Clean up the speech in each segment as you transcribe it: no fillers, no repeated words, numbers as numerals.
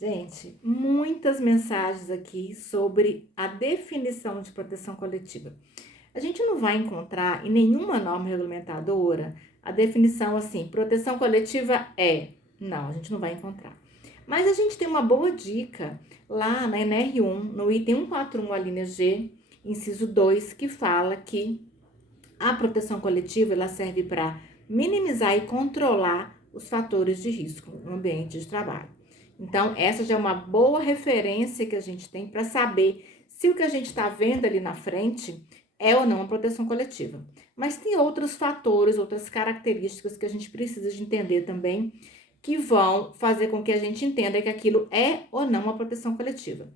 Gente, muitas mensagens aqui sobre a definição de proteção coletiva. A gente não vai encontrar em nenhuma norma regulamentadora a definição assim, proteção coletiva é. Não, a gente não vai encontrar. Mas a gente tem uma boa dica lá na NR1, no item 141, a linha G, inciso 2, que fala que a proteção coletiva ela serve para minimizar e controlar os fatores de risco no ambiente de trabalho. Então, essa já é uma boa referência que a gente tem para saber se o que a gente está vendo ali na frente é ou não a proteção coletiva. Mas tem outros fatores, outras características que a gente precisa de entender também, que vão fazer com que a gente entenda que aquilo é ou não uma proteção coletiva.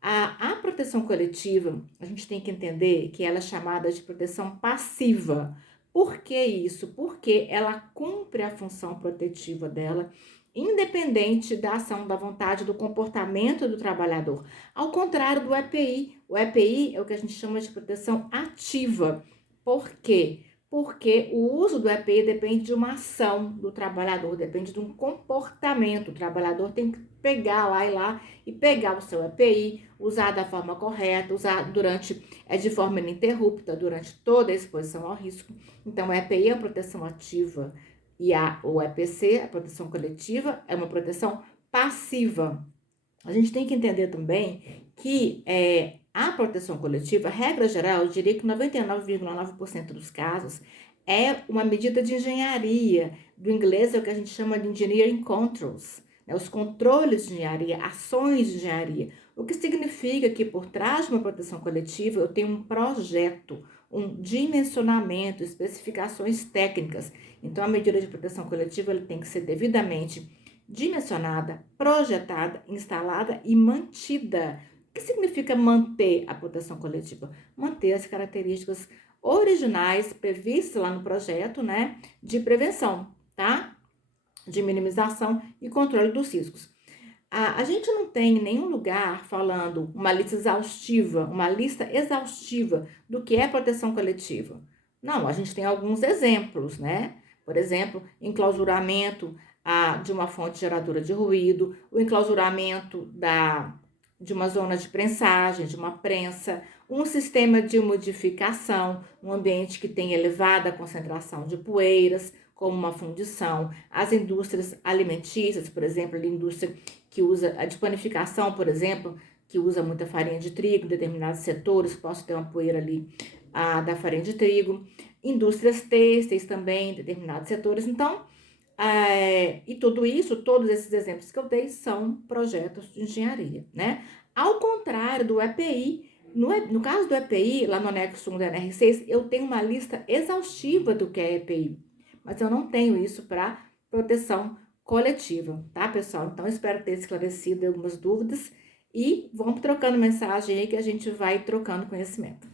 A proteção coletiva, a gente tem que entender que ela é chamada de proteção passiva. Por que isso? Porque ela cumpre a função protetiva dela, independente da ação, da vontade, do comportamento do trabalhador. Ao contrário do EPI. O EPI é o que a gente chama de proteção ativa. Por quê? Porque o uso do EPI depende de uma ação do trabalhador, depende de um comportamento. O trabalhador tem que pegar lá e pegar o seu EPI, usar da forma correta, usar de forma ininterrupta durante toda a exposição ao risco. Então, o EPI é a proteção ativa e o EPC, a proteção coletiva, é uma proteção passiva. A gente tem que entender também que a proteção coletiva, regra geral, eu diria que 99,9% dos casos é uma medida de engenharia. Do inglês é o que a gente chama de engineering controls, né? Os controles de engenharia, ações de engenharia. O que significa que por trás de uma proteção coletiva eu tenho um projeto, um dimensionamento, especificações técnicas. Então a medida de proteção coletiva ela tem que ser devidamente dimensionada, projetada, instalada e mantida. O que significa manter a proteção coletiva? Manter as características originais previstas lá no projeto, né, de prevenção, tá? De minimização e controle dos riscos. A gente não tem em nenhum lugar falando uma lista exaustiva do que é proteção coletiva. Não, a gente tem alguns exemplos, né? Por exemplo, enclausuramento de uma fonte geradora de ruído, o enclausuramento de uma zona de prensagem, de uma prensa, um sistema de umidificação, um ambiente que tem elevada concentração de poeiras, como uma fundição, as indústrias alimentícias, por exemplo, a indústria que usa a de panificação, por exemplo, que usa muita farinha de trigo, em determinados setores, posso ter uma poeira ali da farinha de trigo, indústrias têxteis também, em determinados setores. Então, e tudo isso, todos esses exemplos que eu dei são projetos de engenharia, né? Ao contrário do EPI, no caso do EPI, lá no anexo 1 da NR6, eu tenho uma lista exaustiva do que é EPI, mas eu não tenho isso para proteção coletiva, tá, pessoal? Então, espero ter esclarecido algumas dúvidas e vamos trocando mensagem aí que a gente vai trocando conhecimento.